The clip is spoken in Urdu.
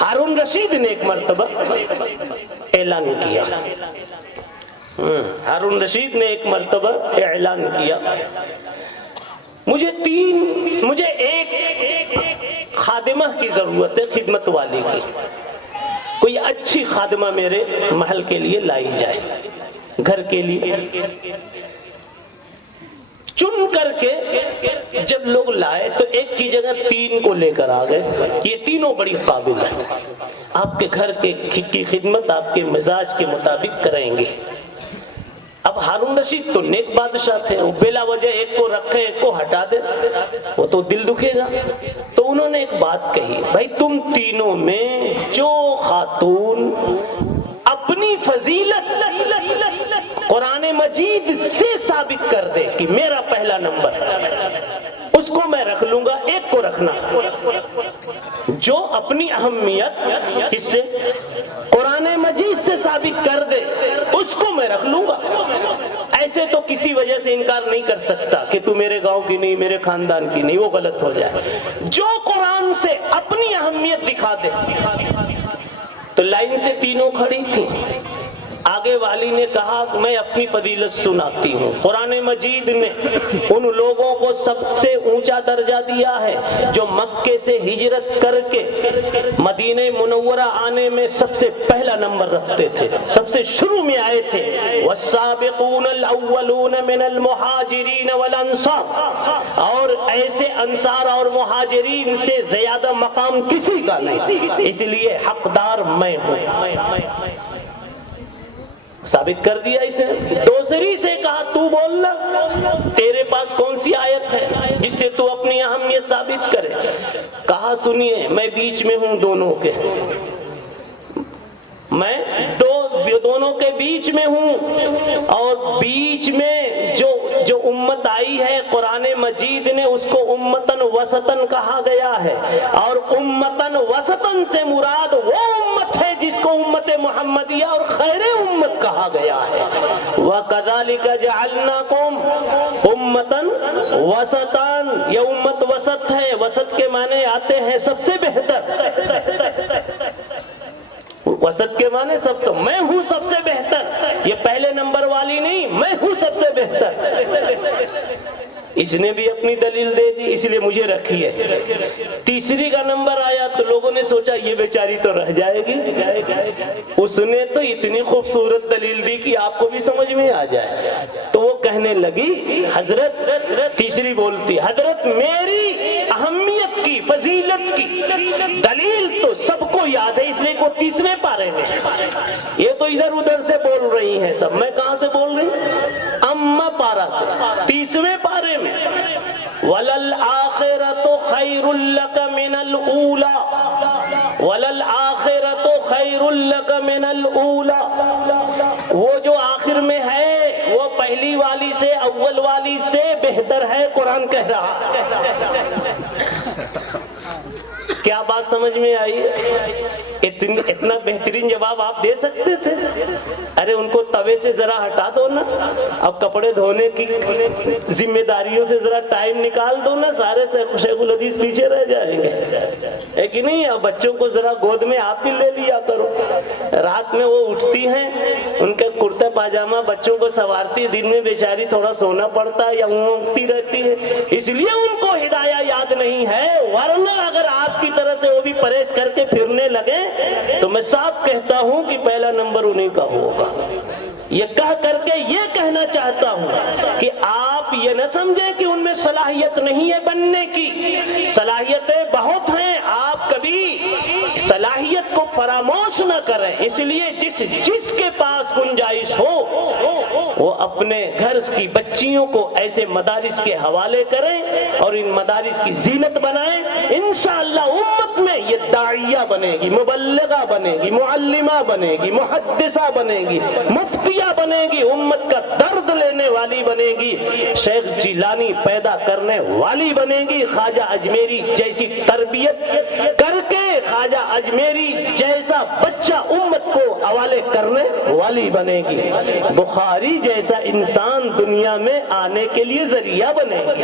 ہارون رشید نے ایک مرتبہ اعلان کیا، ہارون رشید نے ایک مرتبہ اعلان کیا، مجھے ایک خادمہ کی ضرورت ہے، خدمت والی کی، کوئی اچھی خادمہ میرے محل کے لیے لائی جائے، گھر کے لیے۔ چن کر کے جب لوگ لائے تو ایک کی جگہ 3 کو لے کر آ گئے، یہ تینوں بڑی قابل ہیں، آپ کے گھر کی خدمت آپ کے مزاج کے مطابق کریں گے۔ اب ہارون رشید تو نیک بادشاہ تھے، وہ بلا وجہ ایک کو رکھے ایک کو ہٹا دے، وہ تو دل دکھے گا۔ تو انہوں نے ایک بات کہی، بھائی تم تینوں میں جو خاتون اپنی فضیلت قرآن مجید سے ثابت کر دے کہ میرا پہلا نمبر اس کو میں رکھ لوں گا، ایک کو رکھنا۔ جو اپنی اہمیت اس سے قرآن مجید سے ثابت کر دے اس کو میں رکھ لوں گا، ایسے تو کسی وجہ سے انکار نہیں کر سکتا کہ تو میرے گاؤں کی نہیں، میرے خاندان کی نہیں، وہ غلط ہو جائے۔ جو قرآن سے اپنی اہمیت دکھا دے۔ تو لائن سے تینوں کھڑی تھی، آگے والی نے کہا میں اپنی فضیلت سناتی ہوں، قرآن مجید نے ان لوگوں کو سب سے اونچا درجہ دیا ہے جو مکے سے ہجرت کر کے مدینہ منورہ آنے میں سب سے پہلا نمبر رکھتے تھے، سب سے شروع میں آئے تھے۔ والسابقون الاولون من المہاجرین والانصار، اور ایسے انصار اور مہاجرین سے زیادہ مقام کسی کا نہیں، اس لیے حقدار میں ہوں۔ ثابت کر دیا اسے۔ دوسری سے کہا تو بولنا، تیرے پاس کون سی آیت ہے جس سے تو اپنی اہمیت ثابت کرے؟ کہا سنیے میں بیچ میں ہوں دونوں کے، میں دونوں کے بیچ میں ہوں، اور بیچ میں جو امت آئی ہے قرآن مجید نے اس کو امتن وسطن کہا گیا ہے، اور امتن وسطن سے مراد وہ امت ہے جس کو امت محمدیہ اور خیر امت کہا گیا ہے۔ وَكَذَلِكَ جَعَلْنَاكُمْ أُمَّةً وَسَطًا، یہ امت وسط ہے، وسط کے معنی آتے ہیں سب سے بہتر، وسط کے معنی سب، تو میں ہوں سب سے بہتر، یہ پہلے نمبر والی نہیں، میں ہوں سب سے بہتر۔ اس نے بھی اپنی دلیل دے دی، اس لیے مجھے رکھی ہے۔ تیسری کا نمبر آیا تو لوگوں نے سوچا یہ بیچاری تو رہ جائے گی، اس نے تو اتنی خوبصورت دلیل دی کہ آپ کو بھی سمجھ میں آ جائے۔ تو وہ کہنے لگی حضرت، تیسری بولتی حضرت میری اہمیت کی فضیلت کی دلیل تو سب کو یاد ہے، اس لیے وہ 30ویں پارے میں، یہ تو ادھر ادھر سے بول رہی ہیں سب، میں کہاں سے بول رہی ہوں؟ اما پارا سے 30ویں پارے میں، وَلَلْآخِرَةُ خَيْرٌ لَكَ مِنَ الْأُولَى، وَلَلْآخِرَةُ خَيْرٌ لَكَ مِنَ الْأُولَى، وہ جو آخر میں ہے وہ پہلی والی سے اول والی سے بہتر ہے، قرآن کہہ رہا ہے۔ کیا بات سمجھ میں آئی؟ اتنا بہترین جواب آپ دے سکتے تھے؟ ارے ان کو توے سے ذرا ہٹا دو نا، اب کپڑے دھونے کی ذمہ داریوں سے ذرا ٹائم نکال دو نا، سارے شیخ الحدیث پیچھے رہ جائیں گے، ہے کہ نہیں؟ اب بچوں کو ذرا گود میں آپ بھی لے لیا کرو، رات میں وہ اٹھتی ہیں ان کے کرتا پاجامہ بچوں کو سنوارتی، دن میں بیچاری تھوڑا سونا پڑتا ہے یا اونگتی رہتی ہے، اس لیے ان کو ہدایہ یاد نہیں ہے، ورنہ اگر آپ کی طرح سے وہ بھی پرہیز کر کے پھرنے لگے تو میں صاف کہتا ہوں کہ پہلا نمبر انہیں کا ہوگا۔ یہ کہہ کر کے یہ کہنا چاہتا ہوں کہ آپ یہ نہ سمجھیں کہ ان میں صلاحیت نہیں ہے بننے کی، صلاحیتیں بہت ہیں، آپ کبھی صلاحیت کو فراموش نہ کریں، اس لیے جس کے پاس گنجائش ہو وہ اپنے گھر کی بچیوں کو ایسے مدارس کے حوالے کریں اور ان مدارس کی زینت بنائیں، انشاءاللہ امت میں یہ داعیہ بنے گی، مبلغہ بنے گی، معلمہ بنے گی، محدثہ بنے گی، مفتیہ بنے گی، امت کا درد لینے والی بنے گی، شیخ جیلانی پیدا کرنے والی بنے گی، خواجہ اجمیری جیسی تربیت کر کے خواجہ اجمیری جیسا بچہ امت کو حوالے کرنے والی بنے گی، بخاری جیسا انسان دنیا میں آنے کے لیے ذریعہ بنے گی۔